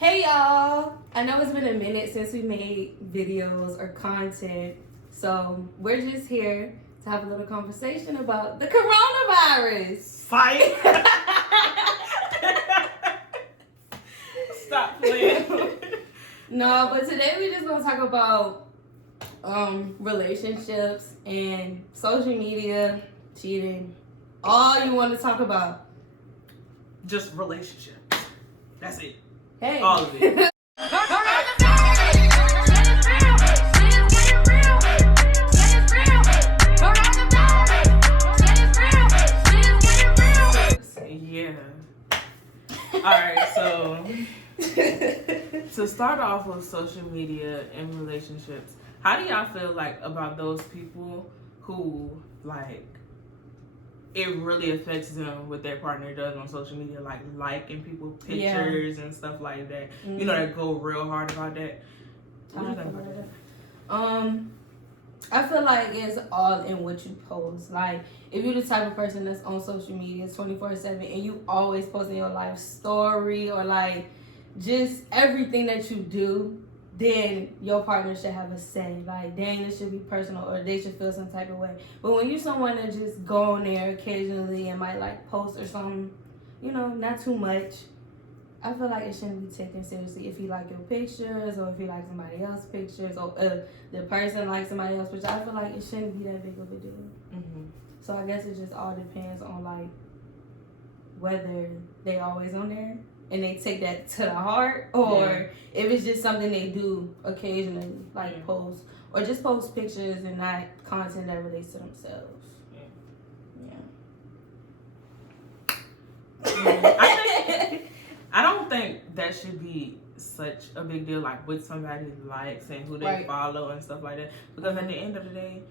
Hey y'all! I know it's been a minute since we made videos or content, so we're just here to have a little conversation about the coronavirus. Fight! Stop playing. No, but today we're just gonna talk about relationships and social media, cheating, all you want to talk about. Just relationships. That's it. Hey. All of it. Yeah. Alright, so to start off with social media and relationships, how do y'all feel like about those people who like it really affects them what their partner does on social media, like liking people pictures and stuff like that? Mm-hmm. You know, that go real hard about that. What do you think about that? I feel like it's all in what you post. Like, if you're the type of person that's on social media 24/7 and you always posting your life story or like just everything that you do, then your partner should have a say. Like, dang, it should be personal or they should feel some type of way. But when you're someone that just go on there occasionally and might like post or something, you know, not too much, I feel like it shouldn't be taken seriously if you like your pictures or if you like somebody else's pictures or the person likes somebody else's pictures. I feel like it shouldn't be that big of a deal. Mm-hmm. So I guess it just all depends on like whether they always on there and they take that to the heart or if it's just something they do occasionally, like post or just post pictures and not content that relates to themselves. I don't think that should be such a big deal, like with somebody's likes and who they follow and stuff like that. Because at the end of the day,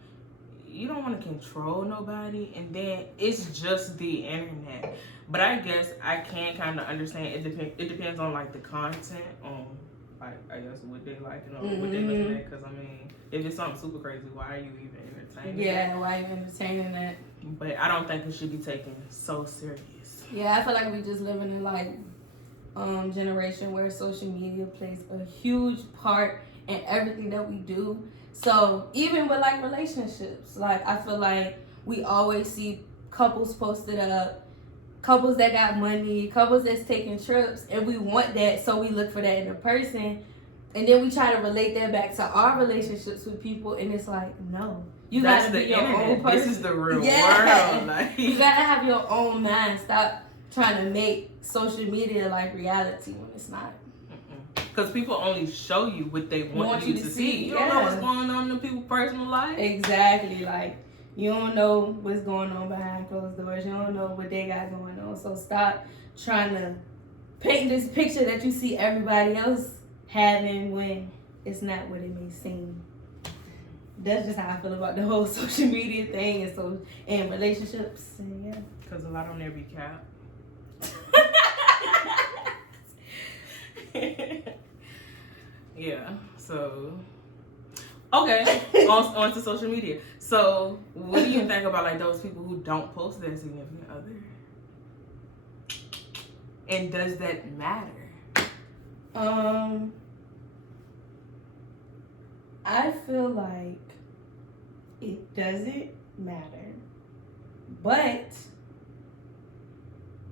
you don't want to control nobody, and then it's just the internet. But I guess I can kind of understand. It depends on like the content, like I guess what they like and what they looking at. Because I mean, if it's something super crazy, why are you even entertaining? Yeah, why are you entertaining that? But I don't think it should be taken so serious. Yeah, I feel like we just living in like generation where social media plays a huge part in everything that we do. So even with like relationships, like I feel like we always see couples posted up, couples that got money, couples that's taking trips, and we want that, so we look for that in a person, and then we try to relate that back to our relationships with people, and it's like, no. You gotta be your own person. This is the real world. Like, you gotta have your own mind. Stop trying to make social media like reality when it's not. Because people only show you what they want you to see. You don't know what's going on in people's personal life. Exactly. Like, you don't know what's going on behind closed doors. You don't know what they got going on. So stop trying to paint this picture that you see everybody else having when it's not what it may seem. That's just how I feel about the whole social media thing and relationships. And yeah. Because a lot on there be cap. Yeah, so okay, on to social media. So what do you think about like those people who don't post their significant other? And does that matter? I feel like it doesn't matter, but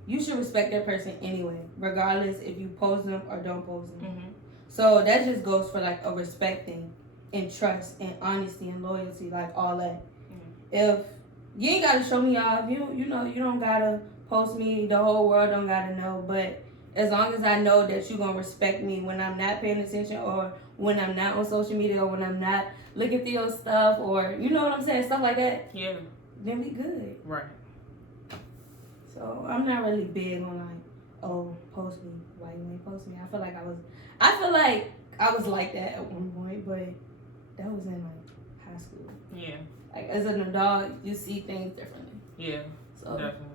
you should respect that person anyway, regardless if you post them or don't post them. Mm-hmm. So that just goes for like a respecting and trust and honesty and loyalty, like all that. Mm-hmm. If you ain't gotta show me off, you know you don't gotta post me, the whole world don't gotta know, but as long as I know that you're gonna respect me when I'm not paying attention or when I'm not on social media or when I'm not looking through your stuff or you know what I'm saying, stuff like that. Yeah. Then we good. Right. So I'm not really big on like, oh, post me. Why you ain't post me? I feel like I was like that at one point, but that was in like high school. Yeah. Like as an adult, you see things differently. Yeah. So definitely.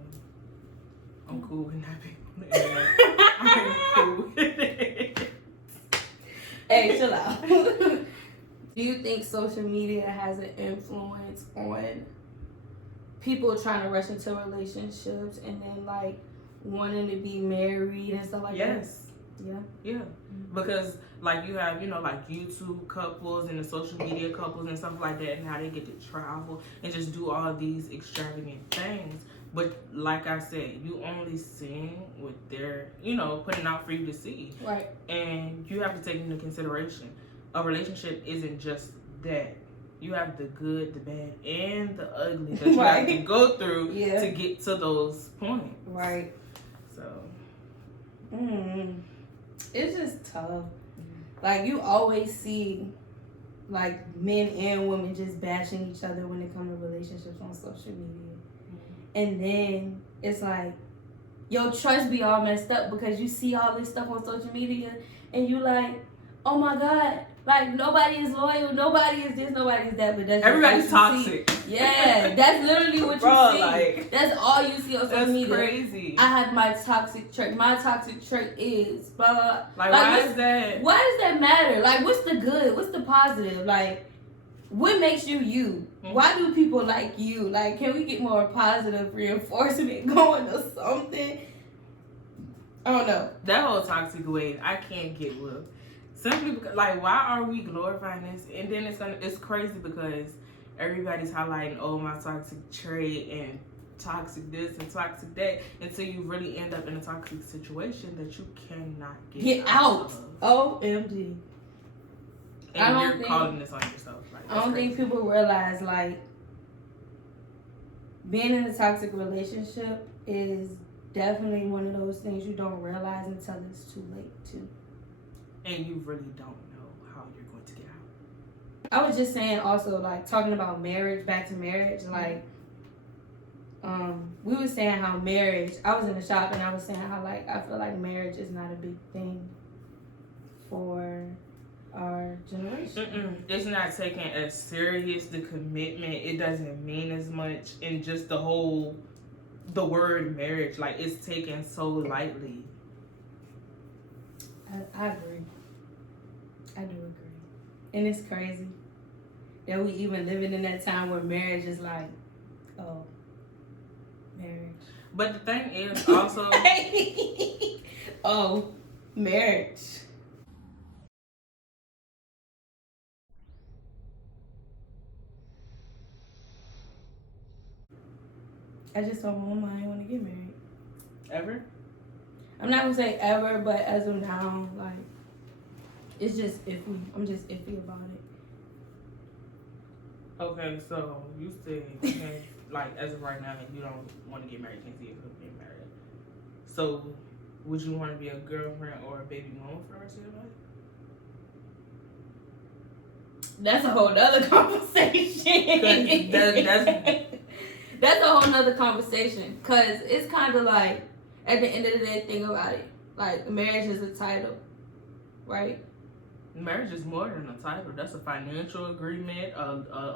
I'm cool with not being on the internet. I'm cool with it. Hey, chill out. Do you think social media has an influence on people trying to rush into relationships and then like wanting to be married and stuff like that? Yes. Yeah. Because like you have, like YouTube couples and the social media couples and stuff like that, and how they get to travel and just do all these extravagant things. But like I said, you only seeing what they're, putting out for you to see. Right. And you have to take into consideration, a relationship isn't just that. You have the good, the bad, and the ugly that you have to go through to get to those points. Right. So. It's just tough. Like, you always see, like, men and women just bashing each other when it comes to relationships on social media. And then it's like, your trust be all messed up because you see all this stuff on social media and you like, oh my God, like, nobody is loyal, nobody is this, nobody is that, but that's everybody's toxic. Yeah, that's literally what you see. Like, that's all you see on social media. That's crazy. I have my toxic trait. My toxic trait is blah blah. Like why is that? Why does that matter? Like, what's the good? What's the positive? Like, what makes you you? Why do people like you? Like, can we get more positive reinforcement going or something? I don't know. That whole toxic wave, I can't get with. Simply because, like, why are we glorifying this? And then it's crazy because everybody's highlighting, oh, my toxic trait and toxic this and toxic that, until you really end up in a toxic situation that you cannot get out of. OMG. And you're calling this on yourself. Like, I don't think people realize, like, being in a toxic relationship is definitely one of those things you don't realize until it's too late, too. And you really don't know how you're going to get out. I was just saying also, like, talking about marriage, back to marriage, like, we were saying how marriage, I was in the shop and I was saying how, like, I feel like marriage is not a big thing for our generation. It's not taken as serious, the commitment, it doesn't mean as much, and just the word marriage, like, it's taken so lightly. I agree. I do agree. And it's crazy that we even living in that time where marriage is like, oh, marriage. But the thing is also... oh, marriage. I just don't want to get married. Ever? I'm not going to say ever, but as of now, like, it's just iffy. I'm just iffy about it. Okay, so you said, like, as of right now, you don't want to get married, can't see yourself getting married. So, would you want to be a girlfriend or a baby mama for the rest of your life? That's a whole nother conversation. That's a whole nother conversation. Because it's kind of like, at the end of the day, think about it. Like, marriage is a title, right? Marriage is more than a title. That's a financial agreement. That's a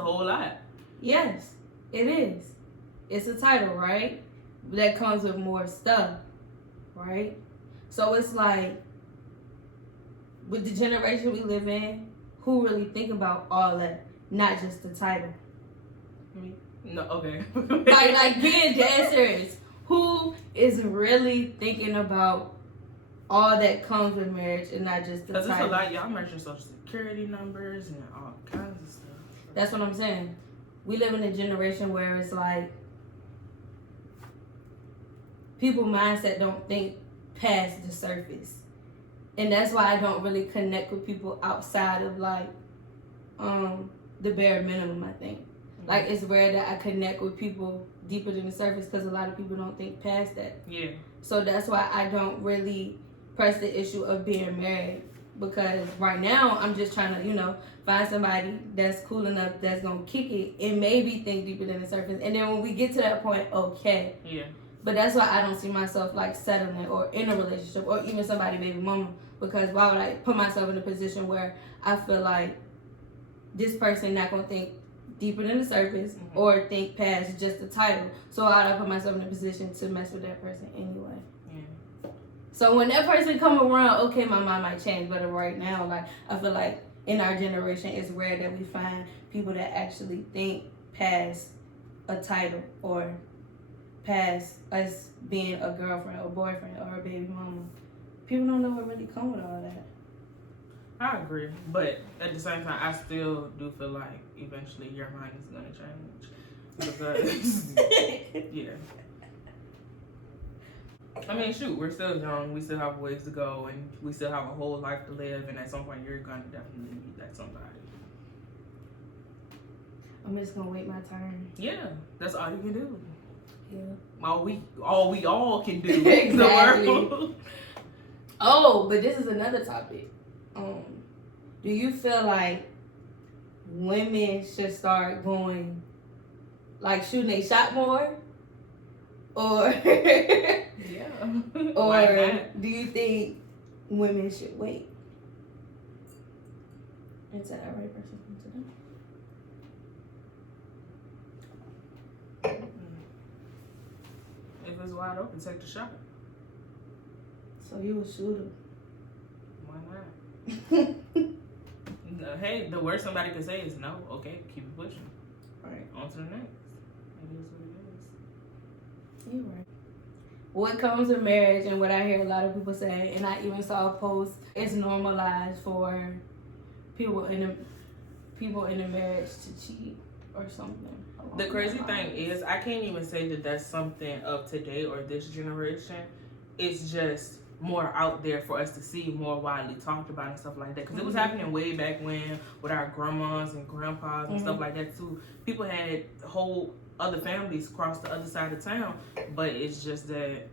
whole lot. Yes, it is. It's a title, right? That comes with more stuff, right? So it's like, with the generation we live in, who really think about all that? Not just the title. No, okay. like being dead serious. Who is really thinking about all that comes with marriage and not just the title? Because it's a lot. Y'all mention social security numbers and all kinds of stuff. That's what I'm saying. We live in a generation where it's like people mindset don't think past the surface. And that's why I don't really connect with people outside of like the bare minimum, I think. Mm-hmm. Like, it's rare that I connect with people deeper than the surface because a lot of people don't think past that. Yeah. So that's why I don't really press the issue of being married, because right now I'm just trying to, find somebody that's cool enough that's gonna kick it and maybe think deeper than the surface. And then when we get to that point, okay. Yeah. But that's why I don't see myself like settling or in a relationship or even somebody baby mama, because why would I put myself in a position where I feel like this person not gonna think deeper than the surface or think past just the title. So why would I put myself in a position to mess with that person anyway? Yeah. So when that person come around, okay, my mind might change, but right now, like, I feel like in our generation, it's rare that we find people that actually think past a title or past us being a girlfriend or boyfriend or a baby mama. people don't know what really come with all that. I agree, but at the same time, I still do feel like eventually your mind is gonna change because yeah. I mean, shoot, we're still young. We still have ways to go, and we still have a whole life to live. And at some point, you're gonna definitely meet that somebody. I'm just gonna wait my turn. Yeah, that's all you can do. Yeah. All we all can do. Exactly. The world. Oh, but this is another topic. Do you feel like women should start going, like shooting a shot more, or Yeah. or do you think women should wait until that right person comes to them? If it's wide open, take the shot. So you would shoot him. Why not? Hey, the worst somebody can say is no. Okay, keep it pushing. Right. On to the next. It is what it is. You're right. What comes with marriage, and what I hear a lot of people say, and I even saw a post, it's normalized for people in a marriage to cheat or something. The crazy thing is, I can't even say that that's something of today or this generation. It's just more out there for us to see, more widely talked about and stuff like that. Because it was happening way back when with our grandmas and grandpas and stuff like that too. People had whole other families across the other side of town, but it's just that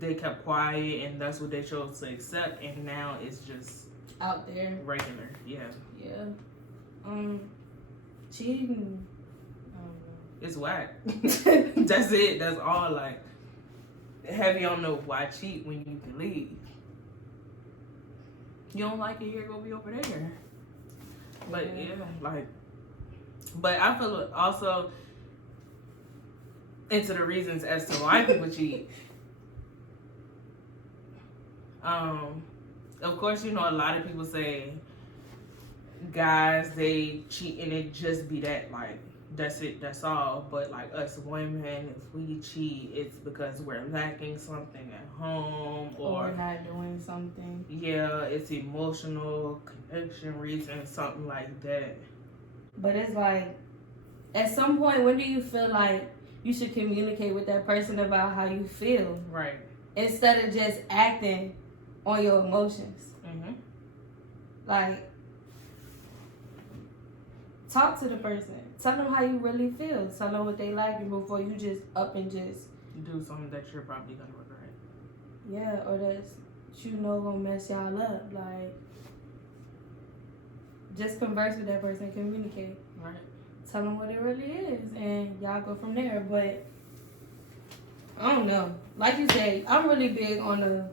they kept quiet and that's what they chose to accept, and now it's just out there regular. Yeah. Cheating, it's whack. That's it. That's all. Like, heavy on the why cheat when you can leave. You don't like it here, go be over there. But yeah, like, but I feel also into the reasons as to why people cheat. Of course, you know, a lot of people say guys, they cheat and it just be that, like, that's it, that's all. But like us women, if we cheat, it's because we're lacking something at home or we're not doing something. Yeah, it's emotional connection reason, something like that. But it's like, at some point, when do you feel like you should communicate with that person about how you feel? Right. Instead of just acting on your emotions. Like, talk to the person. Tell them how you really feel. Tell them what they like before you just up and just do something that you're probably gonna regret. Yeah, or that's you know gonna mess y'all up. Like, just converse with that person, communicate. Right. Tell them what it really is, and y'all go from there. But I don't know. Like you said, I'm really big on the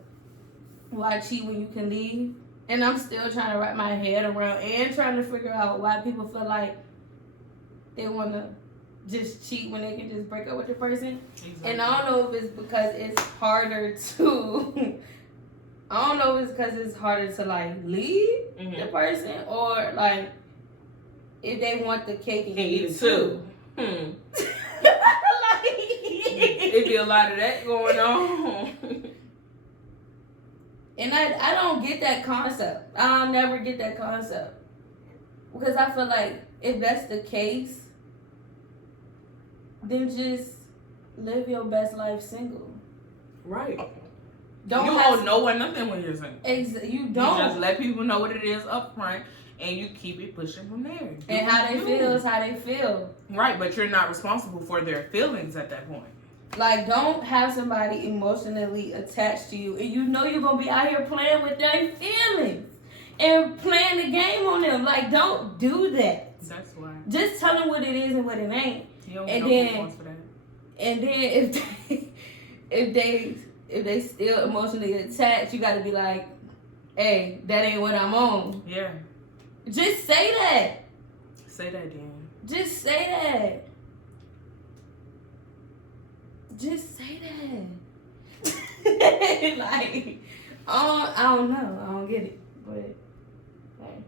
why cheat when you can leave, and I'm still trying to wrap my head around and trying to figure out why people feel like they want to just cheat when they can just break up with the person. Exactly. And I don't know if it's because it's harder to I don't know if it's because it's harder to like leave the person, or like if they want the cake and eat it too. It be a lot of that going on. And I don't get that concept. I'll never get that concept. Because I feel like if that's the case, then just live your best life single. Right. Don't you owe no one nothing when you're single. You don't. You just let people know what it is up front, and you keep it pushing from there. And how they feel is how they feel. Right, but you're not responsible for their feelings at that point. Like, don't have somebody emotionally attached to you, and you know you're going to be out here playing with their feelings and playing the game on them. Like, don't do that. That's why. Just tell them what it is and what it ain't. You don't and then, for that. And then if they still emotionally attached, you got to be like, hey, that ain't what I'm on. Yeah. Just say that. Say that, Dan. Just say that. Just say that. Like, I don't know. I don't get it. But, hey.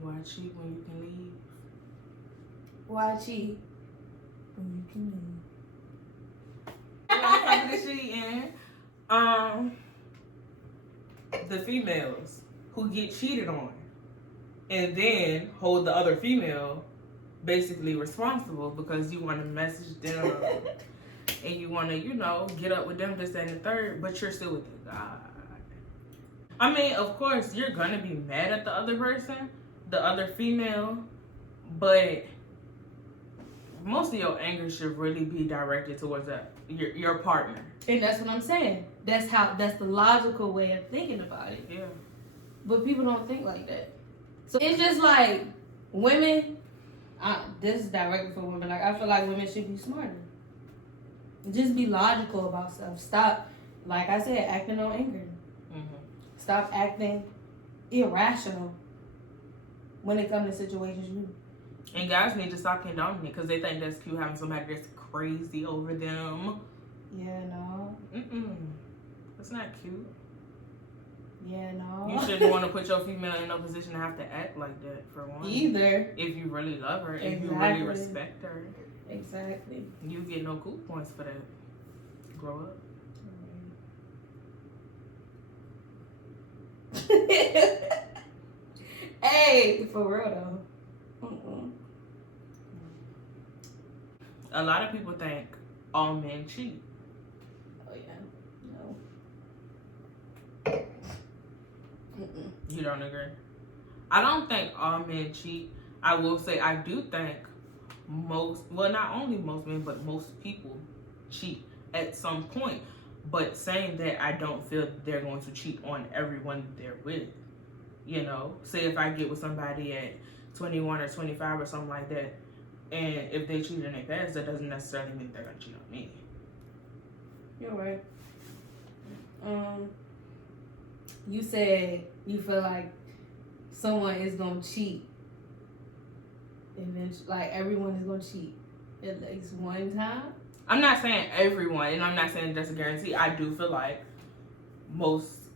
Why cheat when you can leave? Why cheat when you can leave? This cheating. the females who get cheated on and then hold the other female basically responsible because you want to message them and you want to, get up with them, this, that, and the third, but you're still with the guy. I mean, of course, you're going to be mad at the other person, the other female, but most of your anger should really be directed towards your partner. And that's what I'm saying. That's the logical way of thinking about it. Yeah. But people don't think like that. So it's just like women, this is directly for women. Like, I feel like women should be smarter. Just be logical about stuff. Stop, like I said, acting on anger. Mm-hmm. Stop acting irrational when it comes to situations. And guys need to stop condoning it because they think that's cute having somebody that's crazy over them. Yeah, no. That's not cute. Yeah, no. You shouldn't want to put your female in a position to have to act like that, for one. Either. If you really love her, Exactly. if you really respect her. Exactly. You get no cool points for that. Grow up. Hey, for real though. A lot of people think all men cheat. Oh yeah, no. You don't agree? I don't think all men cheat. I will say I do think not only most men, but most people cheat at some point. But saying that, I don't feel they're going to cheat on everyone they're with. Say if I get with somebody at 21 or 25 or something like that, and if they cheat in their past, that doesn't necessarily mean they're going to cheat on me. You're right. You said you feel like someone is going to cheat. Eventually, like everyone is going to cheat at least one time. I'm not saying everyone, and I'm not saying that's a guarantee. I do feel like most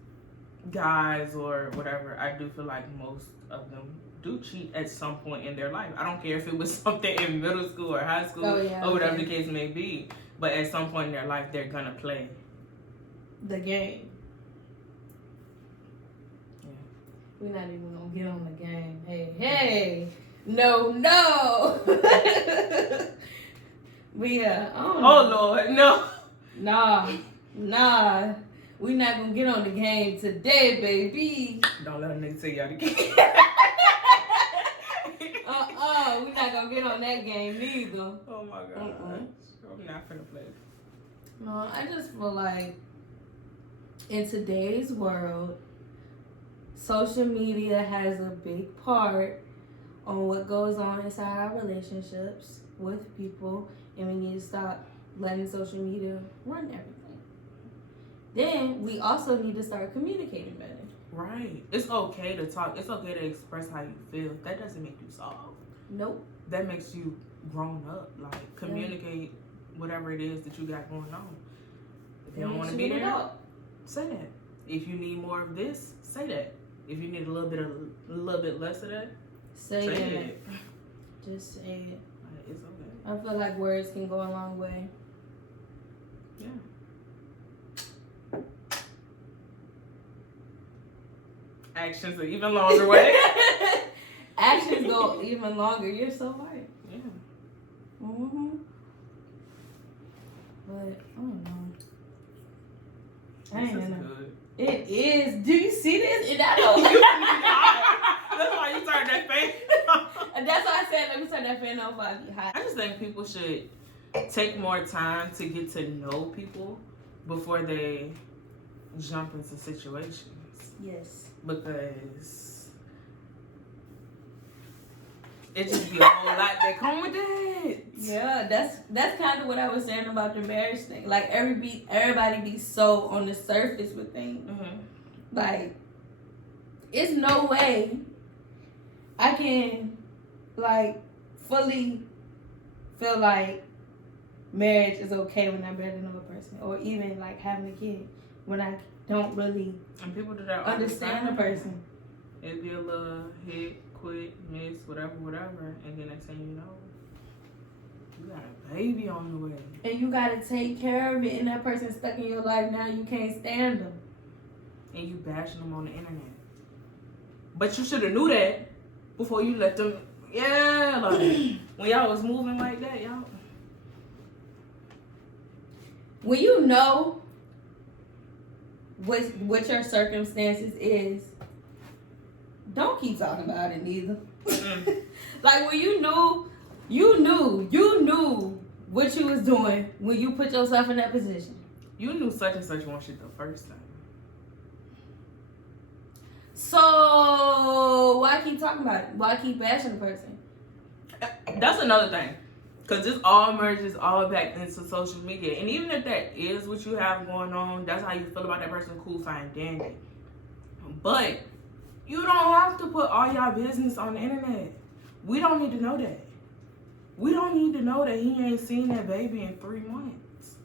guys or whatever, I do feel like most of them do cheat at some point in their life. I don't care if it was something in middle school or high school or whatever the case may be. But at some point in their life, they're going to play the game. Yeah. We're not even going to get on the game. Hey. No. But yeah, oh Lord, no. Nah. We not gonna get on the game today, baby. Don't let a nigga tell y'all the game. We not gonna get on that game neither. Oh my God. I'm not finna play. No, I just feel like in today's world, social media has a big part on what goes on inside our relationships with people, and we need to stop letting social media run everything. Then we also need to start communicating better. Right. It's okay to talk. It's okay to express how you feel. That doesn't make you soft. Nope. That makes you grown up. Like, communicate whatever it is that you got going on. If you don't want to be there, say that. If you need more of this, say that. If you need a little bit less of that, say it. Just say it. It's okay. I feel like words can go a long way. Yeah. Actions are even longer way. Actions go even longer. You're so right. Yeah. But I don't know. This is good. It is. Do you see this? And I don't. That's why you turned that fan. That's why I said let me turn that fan on while I be hot. I just think people should take more time to get to know people before they jump into situations. Yes. Because it just be a whole lot that come with it. Yeah, that's kind of what I was saying about the marriage thing. Like everybody be so on the surface with things. Mm-hmm. Like, it's no way I can like fully feel like marriage is okay when I barely know a person, or even like having a kid when I don't really and people do that understand the person. It'd be a little hit, quit, miss, whatever, and then next thing you know, you got a baby on the way. And you gotta take care of it, and that person's stuck in your life now. You can't stand them. and you bashing them on the internet. But you should have knew that before you let them. Yeah, like when y'all was moving like that, y'all. When you know what your circumstances is, don't keep talking about it neither. Like when you knew what you was doing when you put yourself in that position. You knew such and such one shit the first time. So why keep talking about it? Why keep bashing the person? That's another thing. Because this all merges all back into social media. And even if that is what you have going on, that's how you feel about that person, cool, fine, dandy. But you don't have to put all y'all business on the internet. We don't need to know that. We don't need to know that he ain't seen that baby in 3 months.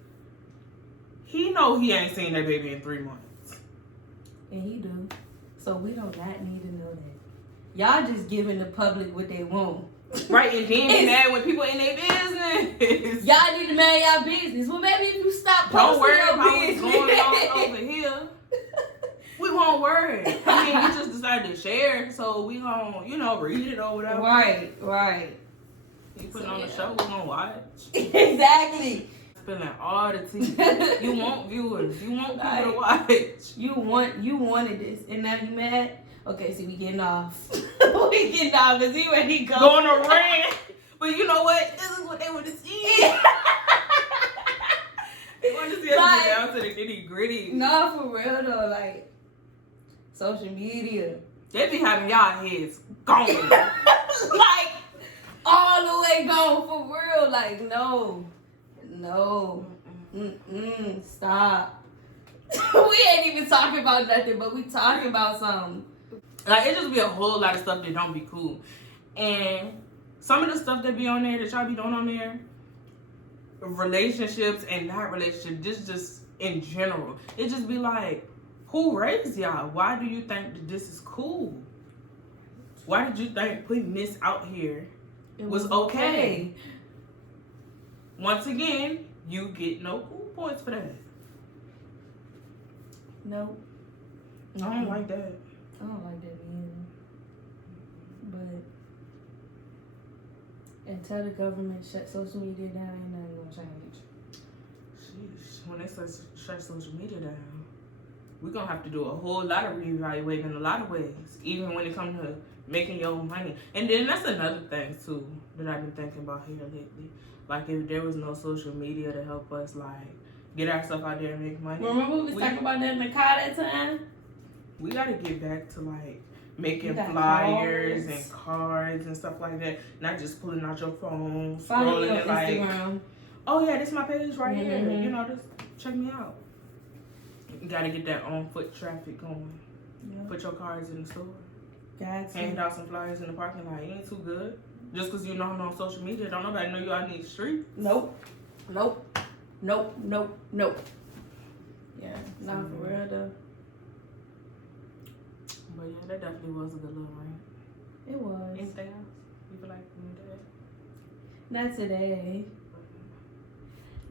He know he ain't seen that baby in 3 months. And he do. So we do not need to know that. Y'all just giving the public what they want. Right, and then be mad when people in their business. Y'all need to mind y'all business. Well, maybe if you stop posting don't worry your about business. what's going on over here. We won't worry. I mean, you just decided to share, so we gonna, read it or whatever. Right. You put it on the show, we gonna watch. Exactly. Spilling all the tea. You want viewers. You want people to watch. You wanted this, and now you mad? Okay, see, we getting off. We getting off because he ready to go. Going to rant. But you know what? This is what they want to see. They want to see us get down to the nitty gritty. No, for real though, like social media. They be having y'all heads gone. Like all the way gone for real. Like no. Stop. We ain't even talking about nothing, but we talking about something. Like, it just be a whole lot of stuff that don't be cool. And some of the stuff that be on there, that y'all be doing on there, relationships and not relationships, just in general. It just be like, who raised y'all? Why do you think that this is cool? Why did you think putting this out here was okay? Once again, you get no cool points for that. Nope. I don't like that. I don't like that either. But until the government shut social media down, ain't nothing gonna change. Sheesh. When they shut social media down, we're gonna have to do a whole lot of reevaluating in a lot of ways, even when it comes to making your own money. And then that's another thing too that I've been thinking about here lately. Like, if there was no social media to help us get ourselves out there and make money. Remember we was talking about that in the car that time? We gotta get back to making flyers and cards and stuff like that. Not just pulling out your phone, scrolling it Instagram. Oh yeah, this is my page right here. Just check me out. You gotta get that on foot traffic going. Yeah. Put your cards in the store. Hand out some flyers in the parking lot. It ain't too good. Just because you're known on social media, don't nobody know you out in these streets. Nope. Yeah, not for real though. But yeah, that definitely was a good little rant. It was. Anything else you feel like you need to add? Not today.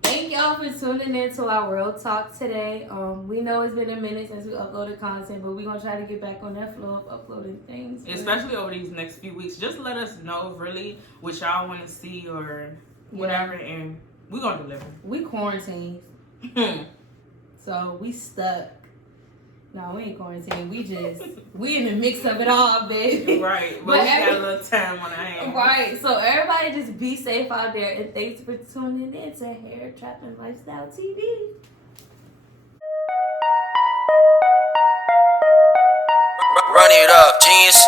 Thank y'all for tuning in to our Real Talk today. We know it's been a minute since we uploaded content, but we're going to try to get back on that flow of uploading things. Especially over these next few weeks. Just let us know really what y'all want to see or whatever, and we're going to deliver. We quarantined. So we stuck. No, we ain't quarantined. We in the mix of it all, baby. Right. But we got a little time on our hands. Right. So everybody just be safe out there. And thanks for tuning in to Hair Trap and Lifestyle TV. Run it up, jeans.